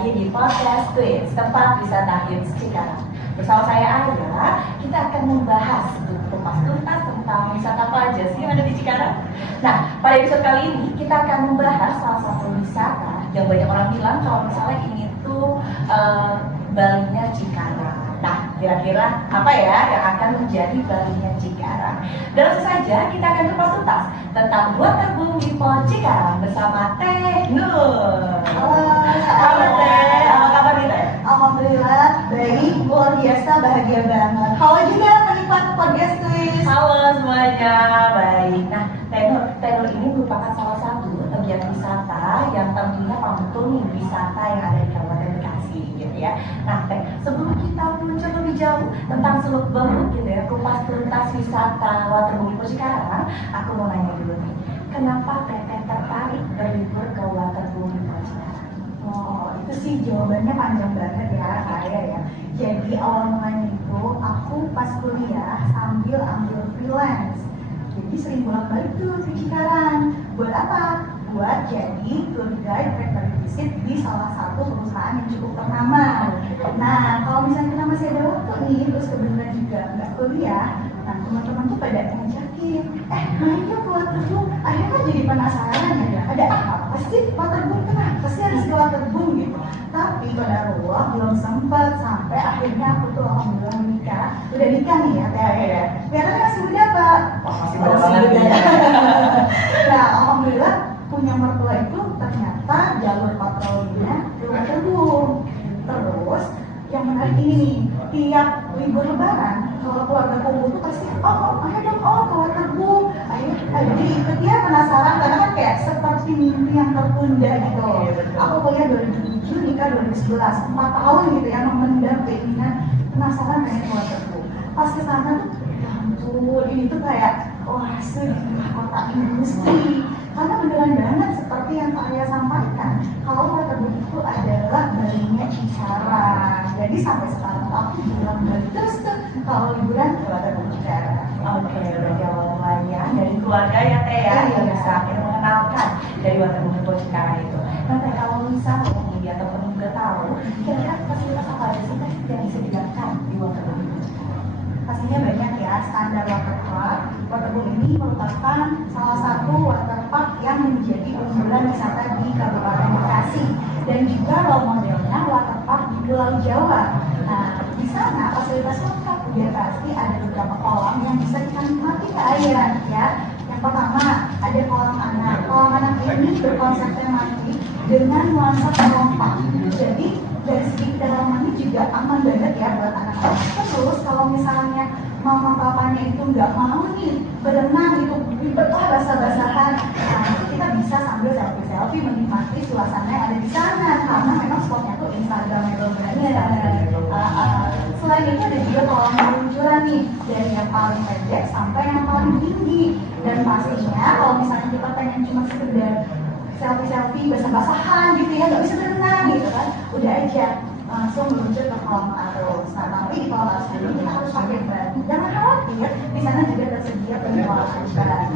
lagi di Podcast Twins, tempat wisata hits Cikarang. Bersama saya Aya, kita akan membahas kupas tuntas tentang wisata apa aja sih yang ada di Cikarang. Nah, pada episode kali ini kita akan membahas salah satu wisata yang banyak orang bilang kalau misalnya ini tuh Balinya Cikarang. Nah, kira-kira apa ya yang akan menjadi Balinya Cikarang? Dan langsung saja kita akan kupas tuntas tentang waterboom di Pol Cikarang bersama Teh Nur. Halo Teh, apa kabar nih Teh? Alhamdulillah baik, luar biasa, bahagia banget. Halo juga penikmat Podcast Twins. Halo semuanya, baik. Nah, Teh Nur ini merupakan salah satu pegiat wisata yang tentunya pembetul nih wisata yang ada di Kabupaten Bekasi gitu ya. Nah Teh, sebelum kita muncul lebih jauh tentang seluk-beluk gitu ya, kupas tuntas wisata waterboom di Cikarang, aku mau nanya dulu nih, kenapa Teteh tertarik berlibur ke waterboom di Cikarang? Oh, itu sih jawabannya panjang banget ya, saya ya. Jadi awal mulanya itu aku pas kuliah sambil ambil freelance. Jadi sering bolak-balik tuh ke Cikarang. Buat apa? Buat jadi tour guide factory visit di salah satu perusahaan yang cukup ternama. Nah, kalau misalnya kita masih ada waktu nih, terus kebetulan juga nggak kuliah, nah teman-teman tuh pada ngajakin, main yuk ke waterboom. Akhirnya kan jadi penasaran ya, ada apa sih waterboom, kenapa sih harus ke waterboom gitu. Tapi qadarullah belum sempat sampai akhirnya aku tuh alhamdulillah menikah. Udah nikah nih ya, Teh ya. Kelihatannya masih muda Pak. Wah, masih muda banget ya. Nah, alhamdulillah punya mertua itu ternyata jalur patrolinya ke waterboom. Terus yang menarik ini nih, tiap libur lebaran kalau keluarga kumpul tuh pasti ayo dong ke waterboom. Jadi ikut ya, penasaran karena kan kayak seperti mimpi yang tertunda gitu. Aku kuliah 2007, nikah 2011, 4 tahun gitu ya memendam keinginan penasaran pengen ke waterboom. Pas kesana tuh, ya ampun, ini tuh kayak oase di tengah kota industri. Karena beneran banget seperti yang saya sampaikan, kalau waterboom itu adalah Balinya Cikarang. Jadi sampai sekarang aku bilang Bali terus tuh kalau liburan ke waterboom Cikarang. Oke, berarti awal mulanya dari keluarga ya Teh ya, yang bisa akhirnya mengenalkan dari waterboom di Cikarang itu. Nah Teh, kalau misalnya nih ataupun juga tahu, kira-kira fasilitas apa aja sih Teh yang disediakan di waterboom di Cikarang? Pastinya banyak ya, standar waterpark. Waterboom ini merupakan salah satu waterpark yang menjadi unggulan wisata di Kabupaten Bekasi dan juga role modelnya waterpark di Pulau Jawa. Nah, di sana fasilitas lengkap, udah pasti ada beberapa kolam yang bisa kita nikmati ke air ya. Yang pertama ada kolam anak. Kolam anak ini berkonsep tematik dengan nuansa kelompok. Jadi dari segi kedalamannya juga aman banget ya buat anak-anak. Terus kalau misalnya mama papanya itu nggak mau nih berenang gitu, ribet lah basah-basahan, nah itu kita bisa sambil selfie menikmati suasana yang ada di sana karena memang spotnya tuh instagramable banget. Selain itu ada juga kolam peluncuran nih, dari yang paling pendek sampai yang paling tinggi. Dan pastinya kalau misalnya kita pengen cuma sekedar selfie basah-basahan gitu ya, nggak bisa berenang gitu kan, udah aja langsung meluncur ke kolam arus. Nah, tapi di kolam arus ini kita harus pakai ban. Jangan khawatir, di sana juga tersedia pengelolaan ban.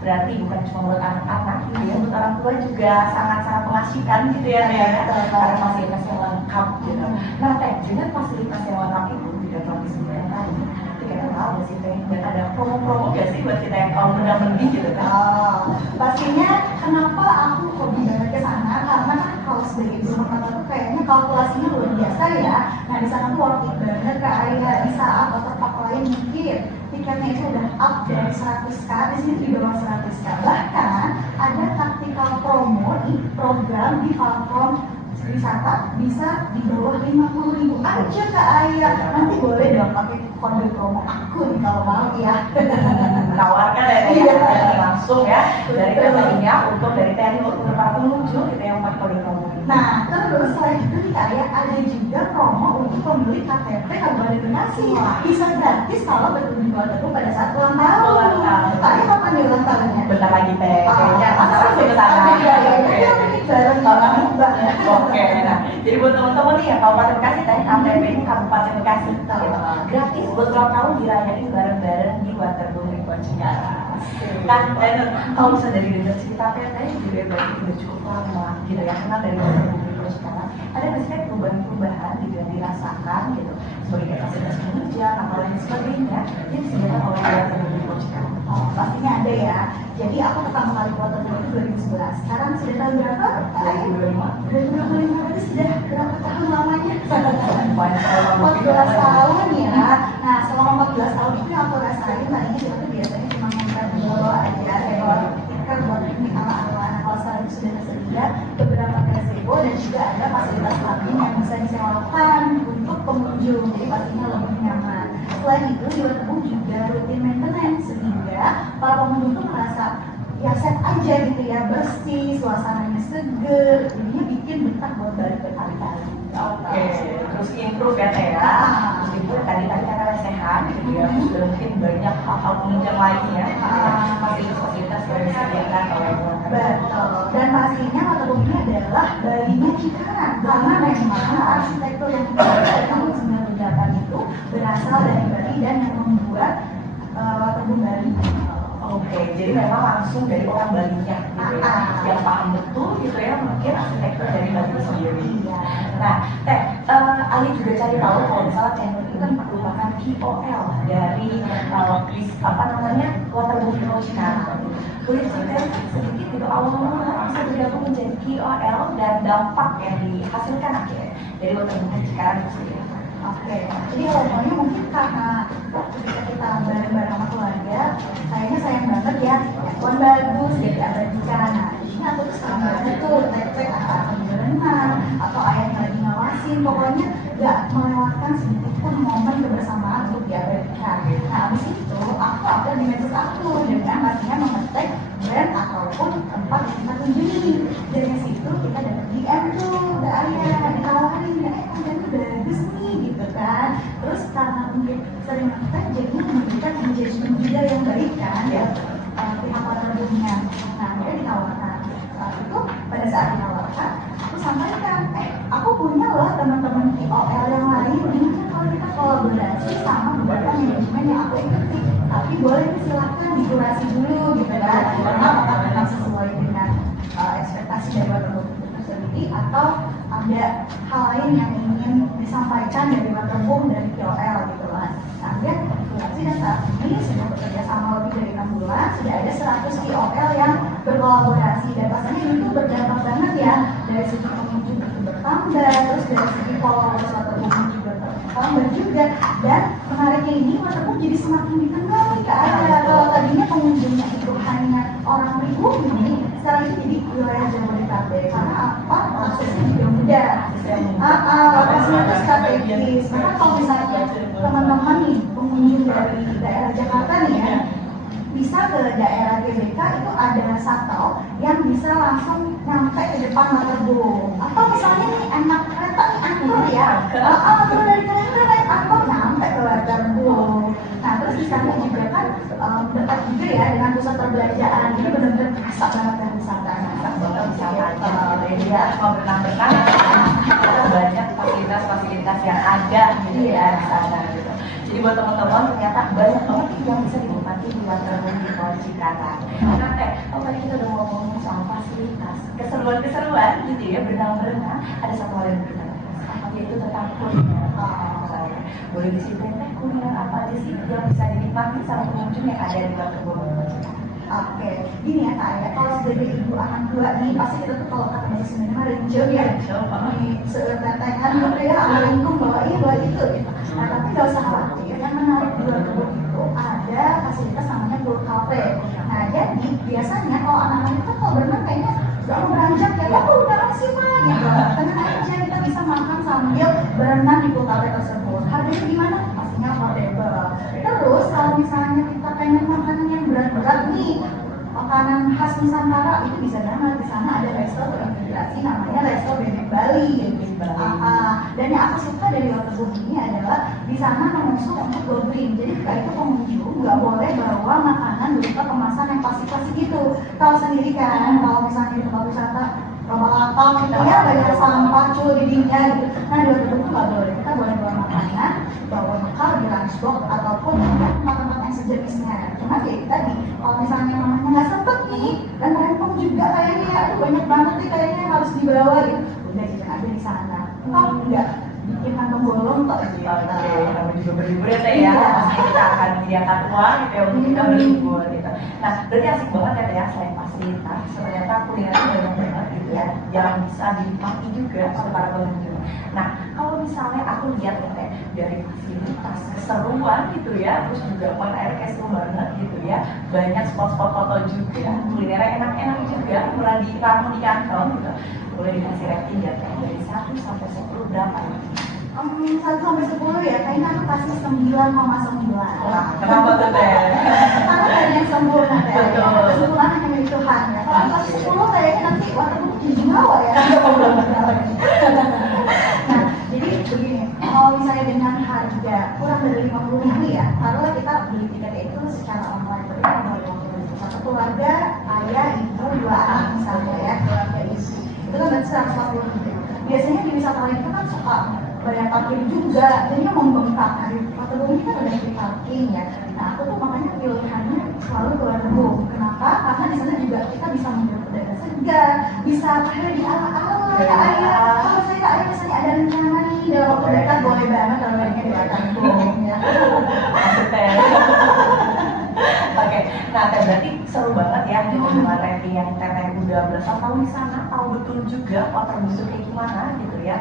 Berarti bukan cuma buat anak-anak gitu ya, buat orang tua juga sangat-sangat mengasihkan gitu ya Teh ya, karena fasilitas yang lengkap gitu. Nah Teh, dengan fasilitas yang lengkap itu tidak terlalu disebutkan tadi, kita tahu sih Teh, dan ada promo-promo gak sih buat kita yang kalau mudah-mudi gitu kan? Pastinya kenapa aku hobi banget ke sana, karena kan kalau sebagai ibu rumah tangga tuh kayaknya kalkulasinya luar biasa ya. Nah di sana tuh worth it banget ke area di saat waterpark lain mungkin tiketnya itu udah up dari 100k, di sini di bawah 100k. Bahkan ada tactical promo nih, program di platform wisata bisa di bawah 50.000 aja Kak Aya. Nanti boleh dong pakai kode promo aku nih kalau mau ya. Menawarkan dari langsung ya dari katanya untuk dari TNI untuk para pengunjung kita yang pakai kode promo. Nah, terus selain itu nih Kak Aya, ada juga promo untuk pembeli KTP Kabupaten Bekasi. Bisa gratis kalau berkunjung ke waterboom pada saat ulang tahun. Kak Aya kapan nih ulang tahunnya? Bentar lagi Teh, kayaknya masalah sih kesana. Bareng banget. Oke, nah jadi buat teman-teman nih yang Kabupaten Bekasi Teh, KTP ini Kabupaten Bekasi gratis buat ulang tahun dirayain bareng-bareng di waterboom di Cikarang. Kan, kalau misalnya dari cerita Teteh juga berarti udah cukup lama gitu ya, kenal dari waterboom di Cikarang, ada nggak sih perubahan-perubahan gitu yang dirasakan gitu sebagai fasilitas penunjang atau lain sebagainya yang disediakan oleh Waterboom di Pulau Cikarang? Oh, pastinya ada ya. Jadi aku pertama kali Waterboom itu 2011. Sekarang sudah tahun berapa? 2025 berarti sudah berapa tahun lamanya? 14 tahun ya. Nah, selama 14 tahun itu yang aku rasain tadinya kita tuh biasanya cuma ngangkat dulu aja lewat tikar buat piknik ala-ala. Nah, kalau sekarang itu sudah tersedia beberapa gazebo dan juga ada fasilitas lain yang bisa disewakan untuk pengunjung. Jadi pastinya lebih nyaman. Selain itu di Waterboom juga rutin maintenance sehingga para pengunjung tuh merasa ya set aja gitu ya, bersih, suasananya seger, jadinya bikin betah buat balik berkali-kali. Oke, terus improve ya Teh ya. Meskipun tadi kata lesehan gitu ya, sudah mungkin banyak hal-hal penunjang lainnya, fasilitas-fasilitas yang disediakan oleh Waterboom. Betul. Dan pastinya Waterboom ini adalah Balinya Cikarang karena memang arsitektur yang kita dari tahun 98 itu berasal dari Bali dan yang membuat Waterboom Bali. Oke, jadi memang langsung dari orang Balinya gitu ya, yang paham betul gitu ya mungkin arsitektur dari Bali itu sendiri. Nah, Teh, Ali juga cari tahu kalau misalnya Tenur itu kan merupakan KOL dari Waterboom Pulau Cikarang. Boleh cerita sedikit gitu awal mula bisa bergabung menjadi KOL dan dampak yang dihasilkan akhirnya dari Waterboom Cikarang itu sendiri. Oke, jadi awalnya mungkin karena ketika kita bareng-bareng sama keluarga, kayaknya sayang banget ya, handphone bagus, jadi abadikan. Nah, di sini aku tuh sering banget tuh tek-tek apa berenang atau ayahnya lagi ngawasin, pokoknya nggak melewatkan sedikit pun momen kebersamaan untuk diabadikan. Nah, abis itu aku upload di medsos aku dengan pastinya mengetek brand ataupun tempat yang kita kunjungi. Dari situ kita dapat DM tuh, udah ayah ditawarin, konten tuh bagus nih gitu kan. Terus karena mungkin sering ngetek jadinya memberikan engagement juga yang baik kan ya pihak Waterboomnya. Nah, dia ditawarkan. Pada saat ditawarkan, aku sampaikan, aku punya loh teman-teman KOL yang lain, gimana kalau kita kolaborasi sama beberapa manajemen yang aku ikuti, tapi boleh silakan dikurasi dulu gitu kan, karena apakah memang sesuai dengan ekspektasi dari Waterboom itu sendiri atau ada hal lain yang ingin disampaikan dari Waterboom dari KOL gitu kan. Nah, dia kurasi dan saat ini sudah bekerja sama lebih dari 6 bulan, sudah ada 100 KOL yang berkolaborasi dan pastinya itu berdampak banget ya dari segi pengunjung itu bertambah, terus dari segi followers Waterboom juga bertambah juga, dan menariknya ini Waterboom jadi semakin dikenal nih Kak Ada. Kalau tadinya pengunjungnya itu hanya orang pribumi, sekarang ini jadi wilayah Jabodetabek karena apa? Aksesnya juga mudah. Lokasinya itu strategis. Maka kalau misalnya teman-teman nih pengunjung dari daerah Jakarta nih ya, bisa ke daerah GBK itu ada shuttle yang bisa langsung nyampe ke depan Waterboom. Atau misalnya nih anak kereta nih angkor ya, turun dari kereta naik angkor nyampe ke Waterboom. Nah terus di sana juga kan dekat juga ya dengan pusat perbelanjaan, jadi benar-benar kerasa banget kan wisatanya. Banget wisatanya, jadi ya mau berenang-berenang, banyak fasilitas-fasilitas yang ada gitu ya di sana gitu. Jadi buat teman-teman ternyata banyak banget yang bisa dinikmati di Waterboom di Pulau Cikarang. Nah, kalau tadi kita udah ngomongin soal fasilitas, keseruan-keseruan gitu ya, berenang-berenang, ada satu hal yang berbeda, yaitu tentang kuliner. Boleh diceritain Teh, kuliner apa aja sih yang bisa dinikmati sama pengunjung yang ada di Waterboom Pulau Cikarang? Oke, gini ya Kak ya, kalau sebagai ibu anak dua nih, pasti kita tuh kalau kata bahasa Sunda rencil ya, di setetengan gitu ya, melingkung bawa ini bawa itu gitu. Nah tapi gak usah khawatir, yang menarik di Waterboom itu ada fasilitas namanya pool cafe. Nah jadi biasanya kalau anak-anak itu kalau berenang kayaknya gak mau beranjak ya, aku udah sih Pak gitu. Tenang aja, kita bisa makan sambil berenang di pool cafe tersebut. Harganya gimana? Pastinya affordable. Terus kalau misalnya kita pengen makanan yang berat-berat nih, makanan khas Nusantara itu bisa banget. Di sana ada resto terintegrasi namanya Resto Bebek Bali. Dan yang aku suka dari Waterboom ini adalah di sana mengusung untuk go green. Jadi ketika itu pengunjung nggak boleh bawa makanan berupa kemasan yang plastik-plastik gitu. Tahu sendiri kan, kalau misalnya di tempat wisata lomba-lomba gitu ya banyak sampah dindingnya gitu. Nah di Waterboom itu nggak boleh. Kita boleh bawa makanan, bawa bekal di lunchbox ataupun tempat-tempat yang sejenisnya. Cuma kayak tadi, kalau misalnya mamanya nggak sempet nih dan rempong juga kayaknya, aduh banyak banget nih kayaknya yang harus dibawa gitu. Udah gitu kan ada di sana. Toh nggak bikin kantong bolong kok gitu. Oke, namanya juga berlibur ya Teh ya. Pasti kita akan menyediakan uang gitu ya untuk kita berlibur gitu. Nah, berarti asik banget ya Teh ya, selain fasilitas, ternyata kulinernya banyak banget gitu ya, yang bisa dinikmati juga oleh para pengunjung. Nah, kalau misalnya aku lihat ya Teh, dari fasilitas keseruan gitu ya, terus juga point air kayak seru banget gitu ya, banyak spot-spot foto juga, kulinernya enak-enak juga, mulai diramu di kantong gitu. Boleh dikasih rating ya Teh, dari 1 sampai 10 berapa ya? 1 sampai 10 ya, kayaknya aku kasih 9,9. Wah, kenapa tuh Teh? Karena ada yang sempurna ya. Betul. Kesempurnaan hanya milik Tuhan ya. Kalau pas 10 kayaknya nanti waterboom jumawa ya. Nah, jadi begini, kalau misalnya dengan harga kurang dari 50.000 ya, taruhlah kita beli tiket itu secara online, berarti modal 50.000. Satu keluarga, ayah, ibu, 2 anak misalnya ya, keluarga isi. Itu kan berarti 140.000. Biasanya di wisata lain itu kan suka banyak parkir juga, jadinya membengkak. Nah, di waterboom ini kan ada free parking ya. Nah, aku tuh makanya pilihannya selalu ke waterboom. Kenapa? Karena di sana juga kita bisa menjual udara segar, bisa berada di ala-ala. Ya, ayah, kalau saya ayah misalnya ada rencana nih dalam waktu dekat, boleh banget kalau lagi di waterboom ya. Teh. Oke, nah Teh berarti seru banget ya dengan rating yang Teteh udah belasan tahun di sana, tahu betul juga waterboom itu kayak gimana gitu ya.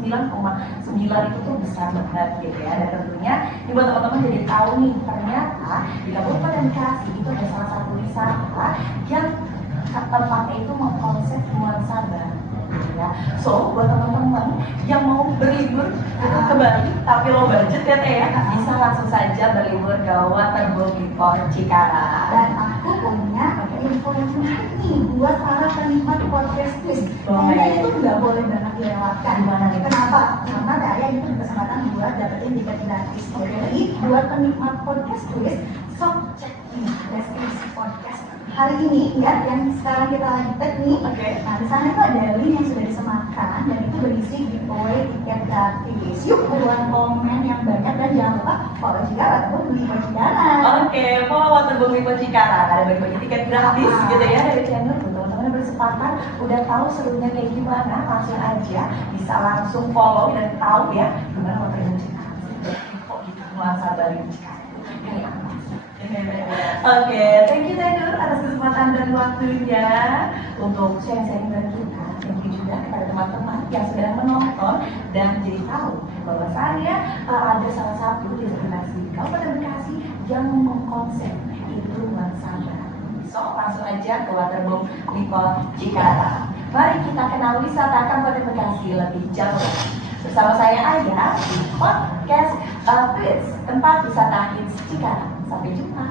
9,9 itu tuh besar banget gitu ya. Dan tentunya ini buat teman-teman jadi tahu nih, ternyata di Kabupaten Bekasi itu ada salah satu wisata yang tempatnya itu mengkonsep nuansa baru. Ya. So, buat teman-teman yang mau berlibur ke Bali tapi low budget ya Teh ya, bisa langsung saja berlibur ke Waterboom di Cikarang. Dan aku punya info yang menarik nih buat para penikmat podcast twist. Kayaknya itu nggak boleh banget dilewatkan. Gimana nih? Kenapa? Karena Daya itu kesempatan buat dapetin tiket gratis. Jadi buat penikmat podcast twist, sok cek nih deskripsi podcast hari ini ya, yang sekarang kita lagi tag nih. Nah, di sana itu ada link yang sudah disematkan dan itu berisi giveaway tiket gratis. Yuk buruan komen yang banyak dan jangan lupa follow juga ataupun beli Cikarang. Oke, follow Waterboom di Cikarang, ada bagi-bagi tiket gratis gitu ya dari channel. Teman-teman bersepakat, udah tahu serunya kayak gimana, langsung aja bisa langsung follow dan tahu ya gimana Waterboom Cikarang. Kok gitu nuansa Bali Cikarang. Ini apa? Oke, thank you Teh Nur atas kesempatan dan waktunya untuk sharing-sharing dengan kita. Thank you juga kepada teman-teman yang sedang menonton dan jadi tahu bahwasannya ada salah satu destinasi di Kabupaten Bekasi yang mengkonsep itu nuansa baru. So, langsung aja ke Waterboom Lipo Cikarang. Mari kita kenal wisata Kabupaten Bekasi lebih jauh. Bersama saya Aya di podcast Twist, tempat wisata hits Cikarang. Sampai jumpa.